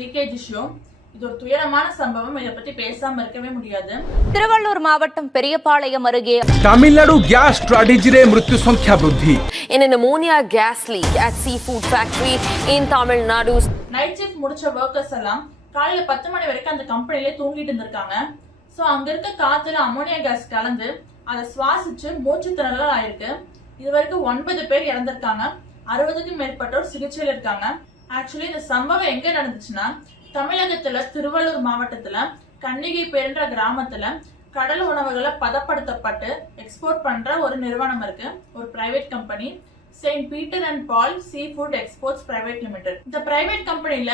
Leakage issue இது ஒரு துயரமான சம்பவம். இதை பத்தி பேசாம இருக்கவே முடியாது. திருவள்ளூர் மாவட்டம் பெரியபாளையம் அருகே तमिलनाडु गैस स्ट्रेटेजी रे मृत्यु संख्या वृद्धि in an ammonia gas leak at seafood factory in Tamil Nadu. Night shift முடிச்ச ஒர்க்கர்ஸ் எல்லாம் காலையில 10 மணி வரைக்கும் அந்த கம்பெனிலே தூங்கிட்டு இருந்திருக்காங்க. சோ அங்க இருக்க காத்துல அமோனியா கேஸ் கலந்து அதை சுவாசிச்சு மூச்சு திணறல் ஆயிருக்கு. இது வரைக்கும் 9 பேர் இறந்திருக்காங்க. 60க்கும் மேற்பட்டோர் சிகிச்சையில் இருக்காங்க. ஆக்சுவலி இந்த சம்பவம் எங்க நடந்துச்சுன்னா, தமிழகத்துல திருவள்ளூர் மாவட்டத்துல கன்னிகைப்பேருன்ற கிராமத்துல கடல் உணவுகளை பதப்படுத்தப்பட்டு எக்ஸ்போர்ட் பண்ற ஒரு நிறுவனம் இருக்கு, ஒரு private company, Saint Peter and Paul seafood exports private limited. இந்த பிரைவேட் கம்பெனில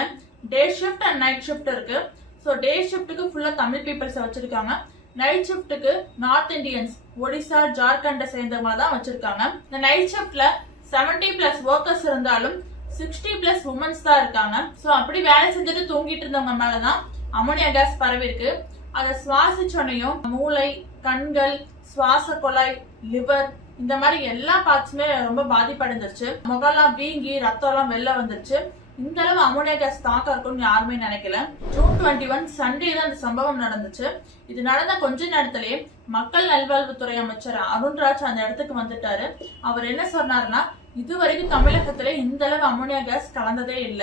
day shift and night shift இருக்கு. ஸோ டே ஷிஃப்ட்டுக்கு ஃபுல்லா தமிழ் பீப்புள்ஸ் வச்சிருக்காங்க. நைட் ஷிஃப்ட்டுக்கு நார்த் இந்தியன்ஸ், ஒடிசா, ஜார்க்கண்டை சேர்ந்தவங்க தான் வச்சிருக்காங்க. இந்த நைட் ஷிஃப்ட்ல 70+ ஒர்க்கர்ஸ் இருந்தாலும் 60+ உமன்ஸ் தான் இருக்காங்க. சோ அப்படி வேலை செஞ்சுட்டு தூங்கிட்டு இருந்தவங்க மேலதான் அமோனியா கேஸ் பரவி இருக்கு. அதை சுவாசிச்சோனையும் மூளை, கண்கள், சுவாச குழாய், லிவர் இந்த மாதிரி எல்லா பார்ட்ஸுமே ரொம்ப பாதிப்படைஞ்சிருச்சு. முகம்லாம் வீங்கி ரத்தம் எல்லாம் வெளில வந்துருச்சு. இந்த அளவு அமோனியா கேஸ் தாக்கம் இருக்கும்னு யாருமே நினைக்கல. ஜூன் 21 சண்டே தான் இந்த சம்பவம் நடந்துச்சு. இது நடந்த கொஞ்ச நேரத்திலேயே மக்கள் நல்வாழ்வுத்துறை அமைச்சர் அருண்ராஜ் அந்த இடத்துக்கு வந்துட்டாரு. அவர் என்ன சொன்னாருன்னா, இது வரைக்கும் தமிழகத்திலே இந்த அளவு அமோனியா கேஸ் கலந்ததே இல்ல.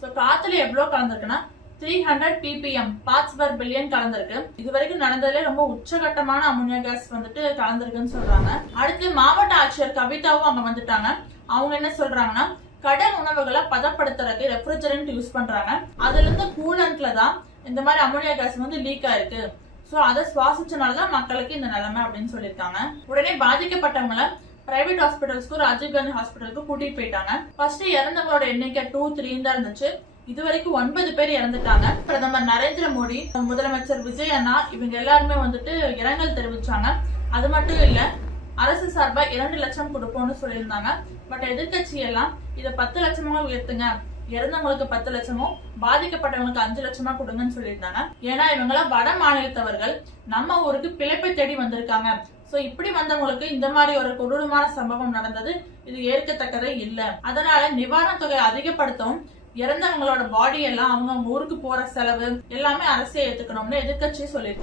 சோ காத்துல எவ்வளவு கலந்துருக்குன்னா 300 ppm பார்ட்ஸ் பர் பில்லியன் கலந்திருக்கு. இது வரைக்கும் நடந்ததுல ரொம்ப உச்சகட்டமான அமோனியா கேஸ் வந்துட்டு கலந்திருக்குன்னு சொல்றாங்க. அடுத்து மாவட்ட ஆட்சியர் கவிதாவும் அங்க வந்துட்டாங்க. அவங்க என்ன சொல்றாங்கன்னா, கடல் உணவுகளை பதப்படுத்துறதுக்கு ரெஃப்ரிஜரண்ட் யூஸ் பண்றாங்க. அதுல இருந்து கூலண்ட்ல தான் இந்த மாதிரி அமோனியா கேஸ் வந்து லீக் ஆயிருக்கு. சோ அதை சுவாசிச்சனாலதான் மக்களுக்கு இந்த நிலைமை அப்படின்னு சொல்லியிருக்காங்க. உடனே பாதிக்கப்பட்டவங்களை பிரைவேட் ஹாஸ்பிட்டல்ஸ்க்கு, ராஜீவ்காந்தி ஹாஸ்பிட்டலுக்கு கூட்டிட்டு போயிட்டாங்க. ஃபர்ஸ்ட் இறந்தவங்களோட எண்ணிக்கை 2-3 தான் இருந்துச்சு. இது வரைக்கும் 9 பேர் இறந்துட்டாங்க. பிரதமர் நரேந்திர மோடி, முதலமைச்சர் விஜய் அண்ணா இவங்க எல்லாருமே வந்துட்டு இரங்கல் தெரிவிச்சாங்க. அது மட்டும் இல்ல, அரசு சார்பா 2 லட்சம் கொடுப்போம்னு சொல்லியிருந்தாங்க. பட் எதிர்கட்சி எல்லாம் இதை 10 லட்சமா உயர்த்துங்க, இறந்தவங்களுக்கு 10 லட்சமும் பாதிக்கப்பட்டவங்களுக்கு 5 லட்சமா கொடுங்கன்னு சொல்லியிருந்தாங்க. ஏன்னா இவங்கெல்லாம் வட மாநிலத்தவர்கள், நம்ம ஊருக்கு பிழைப்பை தேடி வந்திருக்காங்க. சோ இப்படி வந்தவங்களுக்கு இந்த மாதிரி ஒரு கொடூரமான சம்பவம் நடந்தது, இது ஏற்கத்தக்கதே இல்ல. அதனால நிவாரண தொகை அதிகப்படுத்தவும், இறந்தவங்களோட பாடி எல்லாம் அவங்க ஊருக்கு போற செலவு எல்லாமே அரசே ஏத்துக்கணும்னு எதிர்கட்சி சொல்லியிருக்காங்க.